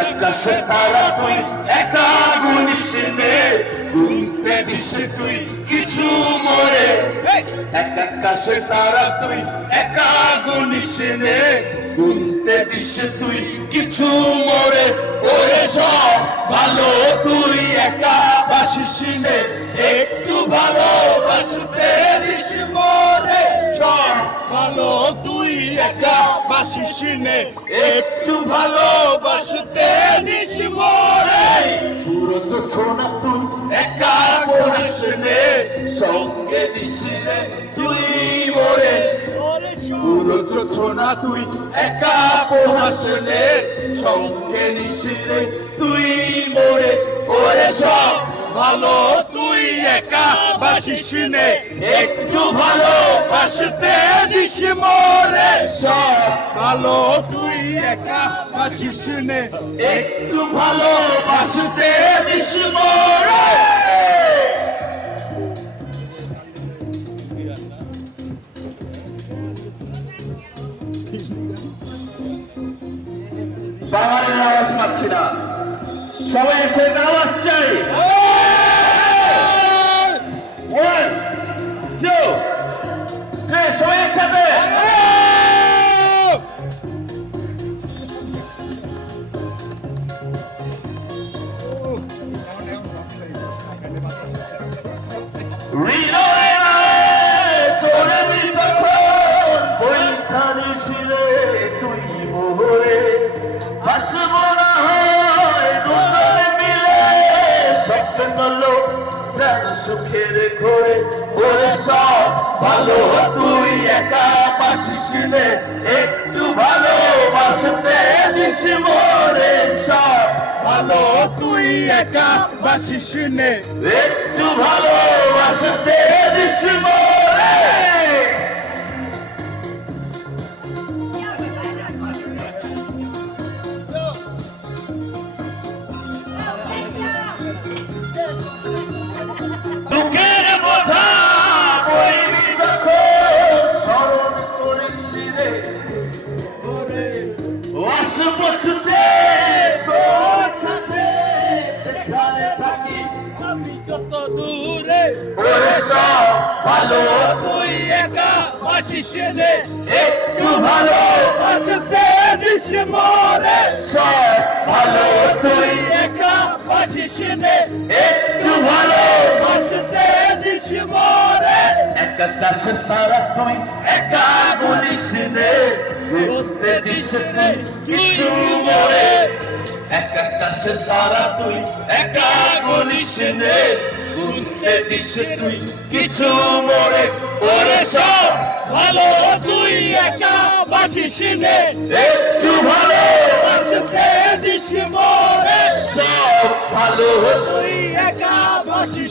আকাশে তারা তুই একা গুনিস নে, গুনতে দিস তুই কিছু মরে। আকাশে তারা তুই একা গুনিস নে, গুনতে দিস তুই কিছু মরে। ওরে সব ভালো তুই একা বাসিস নে, একটু ভালোবাসতে দিস মরে। সব ভালো তুই একা বাসিস নে, একটু ভালোবাসতে দিস মরে। পুরো ছোনা তুই একা করিস নে, সঙ্গে দিস নে তুই মরে। পুরো ছোনা তুই একা পড়াস নে, সঙ্গে নিস নে তুই মরে। ওরে সব ভালো তুই একা বাসিস নে, একটু ভালোবাসতে দিস মরে। সব ভালো তুই একা বাসিস নে, একটু ভালোবাসতে দিস মরে। বাঙালির আওয়াজ পাচ্ছি না, সবাই এসে আওয়াজ চাই। 1 2 3 সবাই একসাথে। তুই মোহরে আসব না হয় দুজনে মিলে, স্বপ্ন বললো যেন সুখের ঘরে। ওরে সব ভালো তুই একা বাসিস নে, একটু ভালোবাসতে দিস মরে। সব ভালো তুই একা বাসিস নে, একটু ভালোবাসতে দিস মরে। দুঃখের বোঝা বইবি যখন স্মরণ করিস রে, আসব ছুটে তোর কাছে যেখানে থাকি আমি যত দূরে। ওরে সব ভালো তুই একা বাসিস নে, একটু ভালোবাসতে দিস মরে। সব ভালো তুই একা বাসিস নে, একটু ভালোবাসতে দিস মরে। আকাশে তারা তুই একা গুনিস নে, গুনতে দিস তুই কিছু মরে। আকাশে তারা তুই একা গুনিস নে, গুনতে দিস তুই কিছু মরে। ওরে সব ভালো তুই একা বাসিস নে, একটু ভালোবাসতে দিস মরে। সব ভালো তুই একা বাসিস